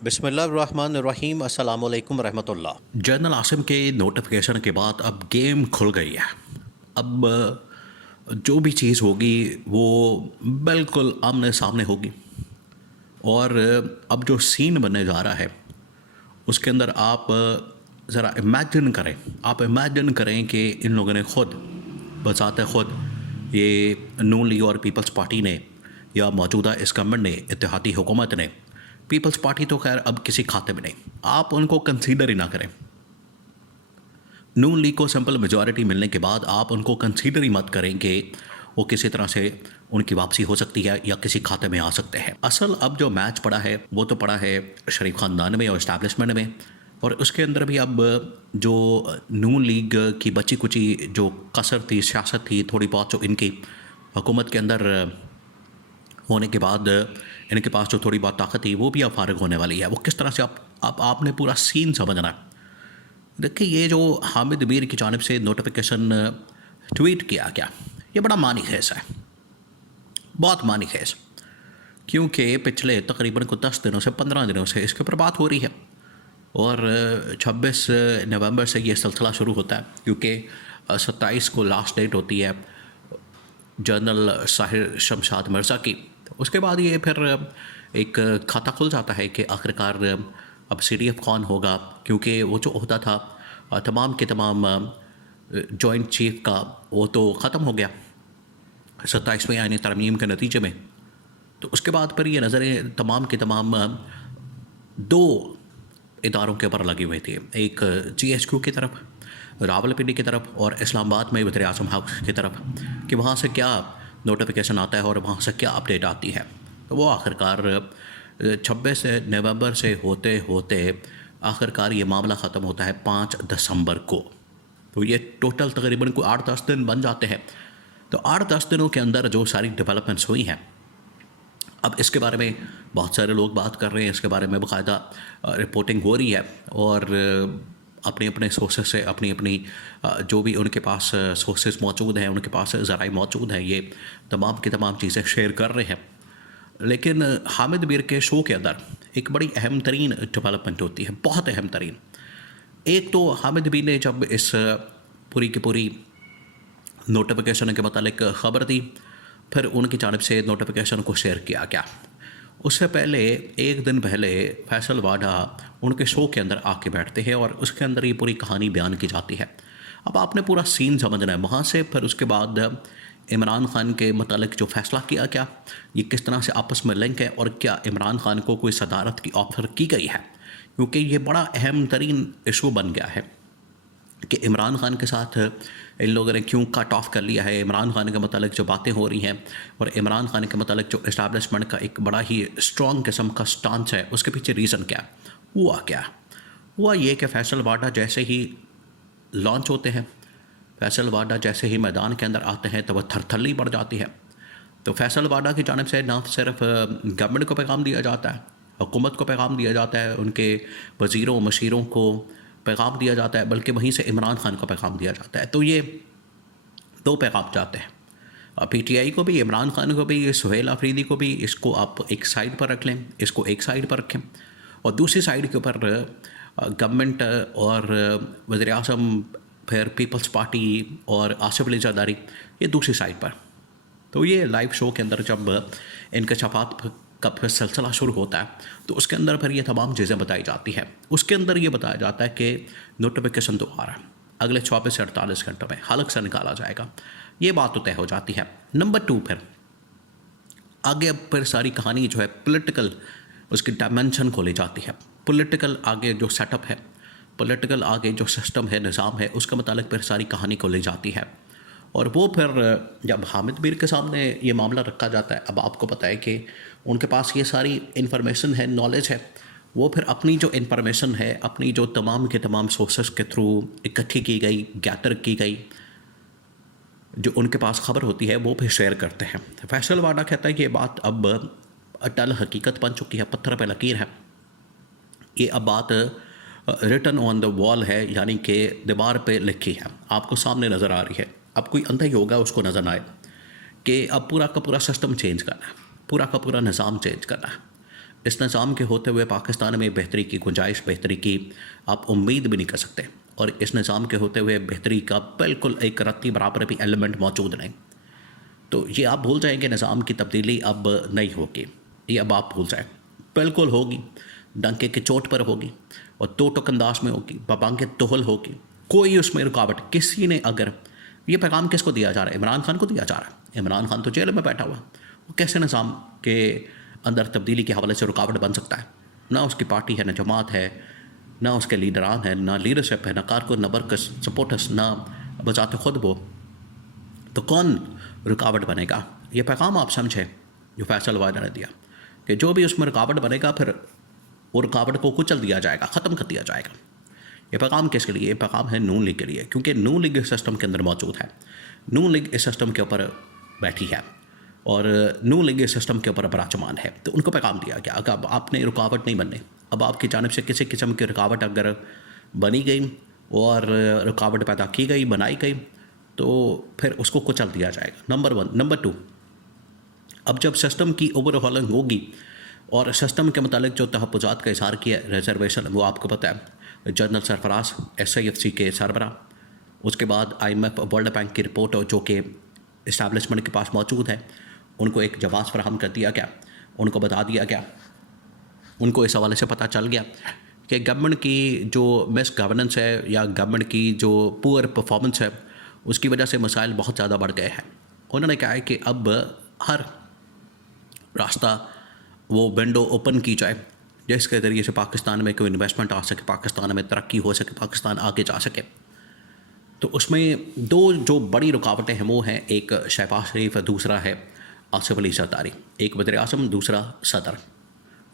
बिस्मिल्लाहिर्रहमानिर्रहीम अस्सलामुअलैकुम रहमतुल्लाह। जनरल आसिम के नोटिफिकेशन के बाद अब गेम खुल गई है। अब जो भी चीज़ होगी वो बिल्कुल आमने सामने होगी। और अब जो सीन बनने जा रहा है उसके अंदर आप ज़रा इमेजिन करें कि इन लोगों ने खुद बजाते खुद ये नून लीग और पीपल्स पार्टी ने या मौजूदा इस गवर्नमेंट ने इत्तेहादी हुकूमत ने, पीपल्स पार्टी तो खैर अब किसी खाते में नहीं, आप उनको कंसीडर ही ना करें। नून लीग को सिंपल मेजॉरिटी मिलने के बाद आप उनको कंसीडर ही मत करें कि वो किसी तरह से उनकी वापसी हो सकती है या किसी खाते में आ सकते हैं। असल अब जो मैच पड़ा है वो तो पड़ा है शरीफ खानदान में और इस्टेब्लिशमेंट में, और उसके अंदर भी अब जो नून लीग की बची कुची जो कसर थी, सियासत थी, थोड़ी बहुत जो इनकी हुकूमत के अंदर होने के बाद इनके पास जो थोड़ी बहुत ताकत थी वो भी अब फारिग होने वाली है। वो किस तरह से आपने पूरा सीन समझना है। देखिए, ये जो हामिद मीर की जानिब से नोटिफिकेशन ट्वीट किया गया, ये बड़ा मानी खेस है, बहुत मानी खेस, क्योंकि पिछले तकरीबन को 10 दिनों से 15 दिनों से इसके ऊपर बात हो रही है और 26 नवंबर से ये सिलसिला शुरू होता है, क्योंकि 27 को लास्ट डेट होती है जनरल साहिर शमशाद मिर्ज़ा की। उसके बाद ये फिर एक खाता खुल जाता है कि आखिरकार अब CDF कौन होगा, क्योंकि वो जो ओहदा था तमाम के तमाम जॉइंट चीफ का वो तो ख़त्म हो गया 27वें आईनी तरमीम के नतीजे में। तो उसके बाद फिर ये नज़रें तमाम के तमाम दो इदारों के ऊपर लगी हुई थी, एक GHQ की तरफ, रावलपिंडी की तरफ, और इस्लामाबाद में वज़ीर आज़म हाउस की तरफ, कि वहाँ से क्या नोटिफिकेशन आता है और वहाँ से क्या अपडेट आती है। तो वो आखिरकार 26 नवंबर से होते होते आखिरकार ये मामला ख़त्म होता है 5 दिसंबर को। तो ये टोटल तकरीबन कोई 8-10 दिन बन जाते हैं। तो 8-10 दिनों के अंदर जो सारी डेवलपमेंट्स हुई हैं, अब इसके बारे में बहुत सारे लोग बात कर रहे हैं, इसके बारे में बाकायदा रिपोर्टिंग हो रही है, और अपने अपने सोर्सेस से अपनी अपनी जो भी उनके पास सोर्सेस मौजूद हैं, उनके पास ज़राए मौजूद हैं, ये तमाम की तमाम चीज़ें शेयर कर रहे हैं। लेकिन हामिद मीर के शो के अंदर एक बड़ी अहम तरीन डेवलपमेंट होती है, बहुत अहम तरीन। एक तो हामिद मीर ने जब इस पूरी की पूरी नोटिफिकेशन के मतलब ख़बर दी, फिर उनकी जानिब से नोटिफिकेशन को शेयर किया गया। उससे पहले एक दिन पहले फैसल वाडा उनके शो के अंदर आके बैठते हैं और उसके अंदर ये पूरी कहानी बयान की जाती है। अब आपने पूरा सीन समझना है वहाँ से। फिर उसके बाद इमरान खान के मतलब जो फ़ैसला किया गया, ये किस तरह से आपस में लिंक है, और क्या इमरान खान को कोई सदारत की ऑफ़र की गई है, क्योंकि ये बड़ा अहम तरीन इशू बन गया है कि इमरान खान के साथ इन लोगों ने क्यों कट ऑफ कर लिया है। इमरान खान के मतलब जो बातें हो रही हैं और इमरान खान के मतलब जो इस्टेब्लिशमेंट का एक बड़ा ही स्ट्रॉन्ग किस्म का स्टांस है, उसके पीछे रीज़न क्या हुआ। क्या हुआ ये कि फैसल वाडा जैसे ही लॉन्च होते हैं, फैसल वाडा जैसे ही मैदान के अंदर आते हैं तो वह थरथल्ली बढ़ जाती है। तो फैसल वाडा की जानिब से ना सिर्फ गवर्नमेंट को पैगाम दिया जाता है, हुकूमत को पैगाम दिया जाता है, उनके वज़ीरों मशीरों को पैगाम दिया जाता है, बल्कि वहीं से इमरान खान को पैगाम दिया जाता है। तो ये दो पैगाम जाते हैं, और PTI को भी, इमरान खान को भी, सुहेल अफरीदी को भी। इसको आप एक साइड पर रख लें, इसको एक साइड पर रखें, और दूसरी साइड के ऊपर गवर्नमेंट और वज़ीर आज़म, फिर पीपल्स पार्टी और आसिफ अली ज़रदारी, ये दूसरी साइड पर। तो ये लाइव शो के अंदर जब इंकशाफात का फिर सिलसिला शुरू होता है तो उसके अंदर फिर ये तमाम चीज़ें बताई जाती हैं। उसके अंदर ये बताया जाता है कि नोटिफिकेशन तो आ रहा है, अगले 24 से 48 घंटों में हलक से निकाला जाएगा। ये बात तो तय हो जाती है। नंबर 2, फिर आगे अब फिर सारी कहानी जो है पॉलिटिकल, उसकी डायमेंशन को ले जाती है। पॉलिटिकल आगे जो सेटअप है, पॉलिटिकल आगे जो सिस्टम है, निज़ाम है, उसका मतलब फिर सारी कहानी को ले जाती है। और वो फिर जब हामिद मीर के सामने ये मामला रखा जाता है, अब आपको पता है कि उनके पास ये सारी इन्फॉर्मेशन है, नॉलेज है, वो फिर अपनी जो इन्फॉर्मेशन है, अपनी जो तमाम के तमाम सोर्सेस के थ्रू इकट्ठी की गई, गैदर की गई जो उनके पास खबर होती है, वो भी शेयर करते हैं। फैसल वाडा कहता है कि ये बात अब अटल हकीकत बन चुकी है, पत्थर पर लकीर है, ये अब बात रिटन ऑन द वॉल है, यानी कि दीवार पे लिखी है, आपको सामने नज़र आ रही है। अब कोई अंधा ही होगा उसको नज़र ना आए कि अब पूरा का पूरा सिस्टम चेंज करना है, पूरा का पूरा निज़ाम चेंज करना है। इस निज़ाम के होते हुए पाकिस्तान में बेहतरी की गुंजाइश, बेहतरी की आप उम्मीद भी नहीं कर सकते, और इस निज़ाम के होते हुए बेहतरी का बिल्कुल एक रत्ती बराबर भी एलिमेंट मौजूद नहीं। तो ये आप भूल जाएंगे, निज़ाम की तब्दीली अब नहीं होगी, ये अब आप भूल जाएं। बिल्कुल होगी, डंके के चोट पर होगी और दो टुक अंदाज में होगी, बबांगे तोहल होगी, कोई उसमें रुकावट किसी ने। अगर ये पैगाम किसको दिया जा रहा है? इमरान खान को दिया जा रहा है। इमरान खान तो जेल में बैठा हुआ है, वो कैसे निज़ाम के अंदर तब्दीली के हवाले से रुकावट बन सकता है? ना उसकी पार्टी है, ना जमात है, ना उसके लीडरान हैं, ना लीडरशिप है, ना कारकुन, ना वर्कर्स, सपोर्टर्स, ना बजाते खुद वो। तो कौन रुकावट बनेगा? ये पैगाम आप समझें जो फैसल वायदा ने दिया, कि जो भी उसमें रुकावट बनेगा फिर वो रुकावट को कुचल दिया जाएगा, ख़त्म कर दिया जाएगा। ये पैगाम किसके लिए? ये पैगाम है नून लीग के लिए, क्योंकि नून लीग इस सिस्टम के अंदर मौजूद है। नून लीग इस सिस्टम के ऊपर बैठी है और नून लीग इस सिस्टम के ऊपर बराचमान है। तो उनको पैगाम दिया गया कि अब आपने रुकावट नहीं बननी। अब आपकी जानिब से किसी किस्म की रुकावट अगर बनी गई और रुकावट पैदा की गई, बनाई गई, तो फिर उसको कुचल दिया जाएगा। नंबर 1। नंबर 2, अब जब सिस्टम की ओवरहॉलिंग होगी और सिस्टम के मतलब जो तहफ़्फ़ुज़ात का इज़हार किया, रिजर्वेशन, वो आपको पता है जनरल सरफराज SIFC के सरबरा, उसके बाद IMF वर्ल्ड बैंक की रिपोर्ट जो कि इस्टेब्लिशमेंट के पास मौजूद है, उनको एक जवाब फराहम कर दिया गया, उनको बता दिया गया, उनको इस हवाले से पता चल गया कि गवर्नमेंट की जो मिस गवर्नेंस है या गवर्नमेंट की जो पुअर परफॉर्मेंस है, उसकी वजह से मसाइल बहुत ज़्यादा बढ़ गए हैं। उन्होंने कहा है कि अब हर रास्ता वो विंडो ओपन की जाए जिसके ज़रिए से पाकिस्तान में कोई इन्वेस्टमेंट आ सके, पाकिस्तान में तरक्की हो सके, पाकिस्तान आगे जा सके। तो उसमें दो जो बड़ी रुकावटें हैं वो हैं, एक शहबाज शरीफ, दूसरा है आसिफ अली जरदारी। एक वज़ीर आज़म, दूसरा सदर।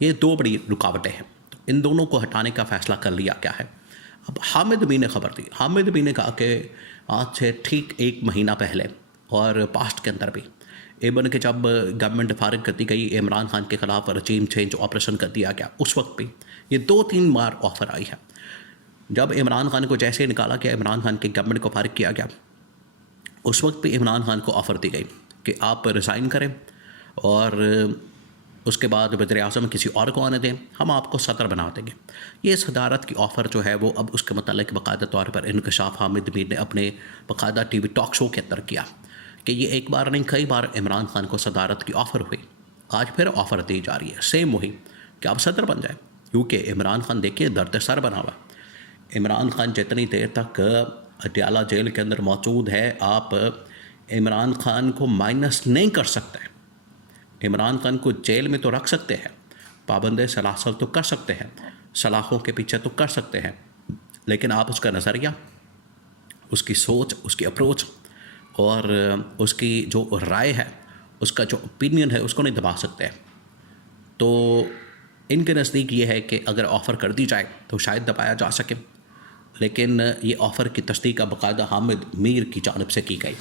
ये दो बड़ी रुकावटें हैं। तो इन दोनों को हटाने का फ़ैसला कर लिया गया है। अब हामिद अमीन ने खबर दी। हामिद अमीन ने कहा कि आज से ठीक 1 महीना पहले और पास्ट के अंदर भी एबन के जब गवर्नमेंट फारिग कर दी गई, इमरान खान के ख़िलाफ़ रजीम चेंज ऑपरेशन कर दिया गया, उस वक्त भी ये 2-3 बार ऑफ़र आई है। जब इमरान खान को जैसे निकाला गया, इमरान खान की गवर्नमेंट को फारिग किया गया, उस वक्त भी इमरान खान को ऑफ़र दी गई कि आप रिज़ाइन करें और उसके बाद वज़ीर आज़म किसी और को आने दें, हम आपको सदर बना देंगे। ये सदारत की ऑफ़र जो है वो अब उसके मतलब बाकायदा तौर पर इंकशाफ हामिद अमीन ने अपने बाकायदा TV टॉक शो के अंदर किया कि ये एक बार नहीं कई बार इमरान खान को सदारत की ऑफ़र हुई। आज फिर ऑफ़र दी जा रही है सेम वही कि आप सदर बन जाए, क्योंकि इमरान खान देखिए दर्द सर बना हुआ। इमरान खान जितनी देर तक अटियाला जेल के अंदर मौजूद है, आप इमरान खान को माइनस नहीं कर सकते। इमरान खान को जेल में तो रख सकते हैं, पाबंद सलासल तो कर सकते हैं, सलाखों के पीछे तो कर सकते हैं, लेकिन आप उसका नज़रिया, उसकी सोच, उसकी अप्रोच और उसकी जो राय है, उसका जो ओपिनियन है, उसको नहीं दबा सकते। तो इनके नज़दीक ये है कि अगर ऑफ़र कर दी जाए तो शायद दबाया जा सके, लेकिन ये ऑफ़र की तस्दीक बाकायदा हामिद मीर की जानिब से की गई।